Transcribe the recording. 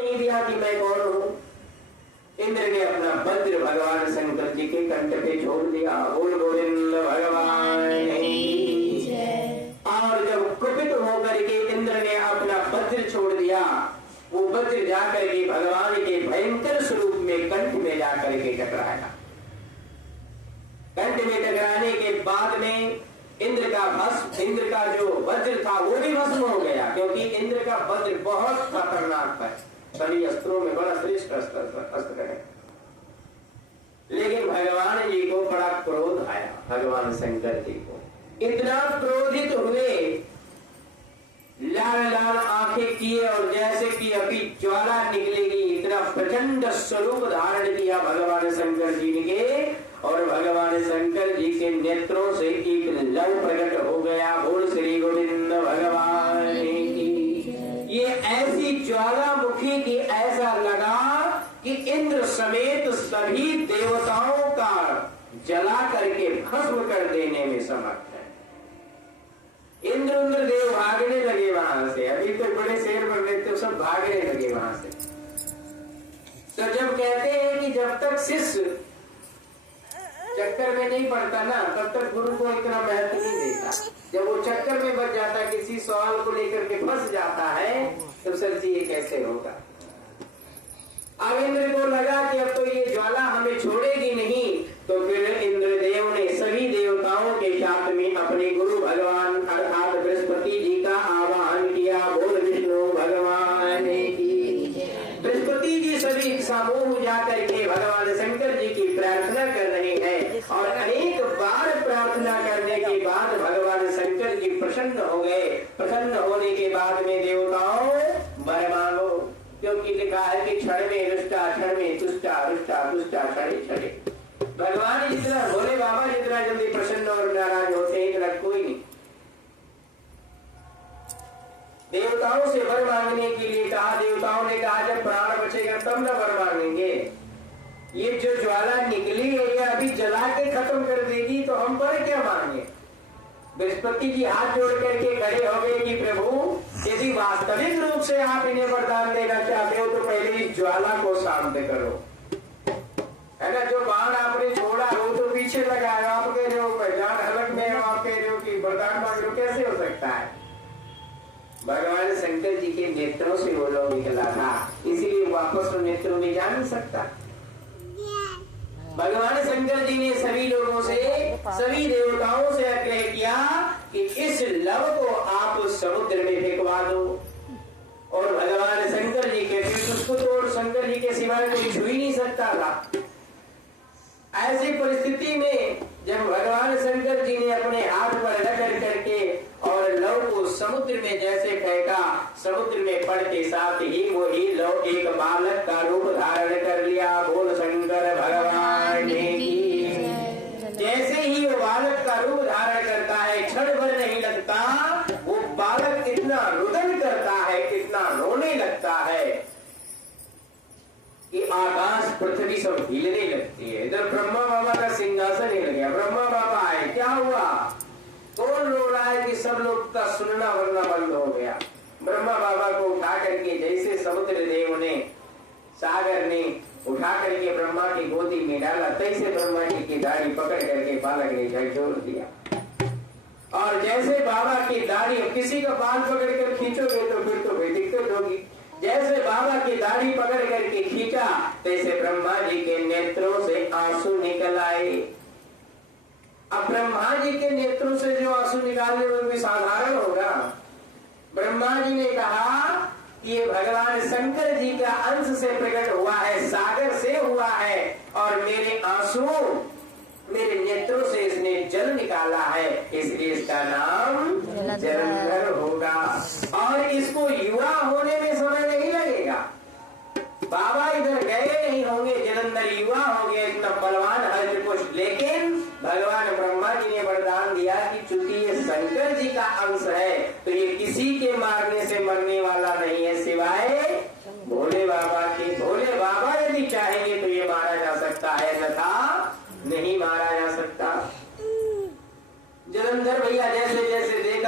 नहीं दिया कि मैं कौन हूँ। इंद्र ने अपना वज्र भगवान शंकर जी के कंठ पे छोड़ दिया। बोल गोविंद भगवान की जय। और जब कुपित होकर के इंद्र ने अपना वज्र छोड़ दिया, वो वज्र जाकर के भगवान के भयंकर स्वरूप में कंठ में जाकर के टकराया। कंठ में टकराने के बाद में इंद्र का जो वज्र था वो भी भस्म हो गया, क्योंकि इंद्र का वज्र बहुत खतरनाक है, सभी अस्त्रों में बड़ा श्रेष्ठ अस्त्र है। लेकिन भगवान जी को बड़ा क्रोध आया। भगवान शंकर जी को इतना क्रोधित हुए, लाल लाल आंखें किए और जैसे कि अभी ज्वाला निकलेगी, इतना प्रचंड स्वरूप धारण किया भगवान शंकर जी ने। और भगवान शंकर जी के नेत्रों से एक लव प्रकट हो गया। बोल श्री गोविंद भगवान की। ये ऐसी ज्वालामुखी की ऐसा लगा कि इंद्र समेत सभी देवताओं का जला करके भस्म कर देने में समर्थ है। इंद्र देव भागने लगे वहां से। अभी तो बड़े शेर बन रहे थे, सब भागने लगे वहां से। तो जब कहते हैं कि जब तक शिष्य चक्कर में नहीं पड़ता ना, तब तक गुरु को इतना महत्व नहीं देता। जब वो चक्कर में बच जाता, किसी सवाल को लेकर के फंस जाता है, तो सर जी ये कैसे होगा। अब इंद्र को लगा कि अब तो ये ज्वाला हमें छोड़ेगी नहीं, तो फिर इंद्रदेव ने सभी देवताओं के साथ में अपने गुरु भगवान अर्थात बृहस्पति जी का आवाहन किया। बोल विष्णु भगवान की। बृहस्पति जी सभी समूह जाकर के भगवान शंकर जी की प्रार्थना कर रहे हैं, और अनेक बार प्रार्थना करने के बाद भगवान शंकर जी प्रसन्न हो गए। प्रसन्न होने के बाद में देवताओं वर मांगो, क्योंकि लिखा है कि क्षण में रुष्टा, क्षण में तुष्टा, रुष्टा तुष्टा, क्षणे क्षणे। भगवान जितना भोले बाबा जितना जल्दी प्रसन्न और नाराज होते हैं, इतना कोई नहीं। देवताओं से वर मांगने के लिए कहा। देवताओं ने कहा जब प्राण बचेगा तब न वर मांगेंगे। ये जो ज्वाला निकली है ये अभी जला के खत्म कर देगी, तो हम पर क्या मांगे। बृहस्पति जी हाथ जोड़ करके खड़े हो गए कि प्रभु यदि वास्तविक रूप से आप इन्हें वरदान देना चाहते हो तो पहले इस ज्वाला को शांत करो, है ना। जो बाण आपने छोड़ा वो तो पीछे लगा है, आप कह रहे हो पहचान हलक में, आप कह रहे हो कि वरदान मांग लो, कैसे हो सकता है। भगवान शंकर जी के नेत्रों से वो लोग निकला था, इसीलिए वापस वो नेत्रों में जा नहीं सकता। भगवान शंकर जी ने सभी लोगों से, सभी देवताओं से आग्रह किया कि इस लव को आप समुद्र में फेंकवा दो। और भगवान शंकर जी के फिर उसको तो शंकर जी के सिवाय कोई छू ही नहीं सकता था। ऐसी परिस्थिति में जब भगवान शंकर जी ने अपने हाथ पर रगड़ करके और लव को समुद्र में जैसे फेंका, समुद्र में पड़ते साथ ही वही लव एक बालक का रूप धारण कर लिया। बोल शंकर भगवान की। जैसे ही वो बालक का रूप धारण करता है, क्षण भर नहीं लगता, वो बालक इतना रुदन करता है, इतना रोने लगता है कि आकाश पृथ्वी सब हिलने लगती है। इधर ब्रह्मा बाबा का सिंहासन हिल गया। ब्रह्मा बाबा आए, क्या हुआ, कौन रो रहा है, कि सब लोग का सुनना वरना बंद हो गया। ब्रह्मा बाबा को उठा करके जैसे समुद्र देव ने, सागर ने उठा करके ब्रह्मा की गोदी में डाला, तैसे ब्रह्मा जी की दाढ़ी पकड़ करके बालक ने झकझोर दिया। और जैसे बाबा की दाढ़ी, किसी का बाल पकड़ कर खींचोगे तो फिर तो कोई दिक्कत होगी। जैसे बाबा की दाढ़ी पकड़ करके खींचा, तैसे ब्रह्मा जी के नेत्रों से आंसू निकल आए। अब ब्रह्मा जी के नेत्रों से जो आंसू निकालने में भी साधारण होगा। ब्रह्मा जी ने कहा कि ये भगवान शंकर जी का अंश से प्रकट हुआ है, सागर से हुआ है, और मेरे आंसू, मेरे नेत्रों से इसने जल निकाला है, इसलिए इसका नाम जलंधर होगा। और इसको युवा होने में समय नहीं लगेगा। बाबा इधर गए नहीं होंगे, जलंधर युवा हो गया, इतना बलवान हरिपुष्ट। लेकिन भगवान ब्रह्मा जी ने वरदान दिया कि चूंकि ये शंकर जी का अंश है, तो ये किसी के मारने से मरने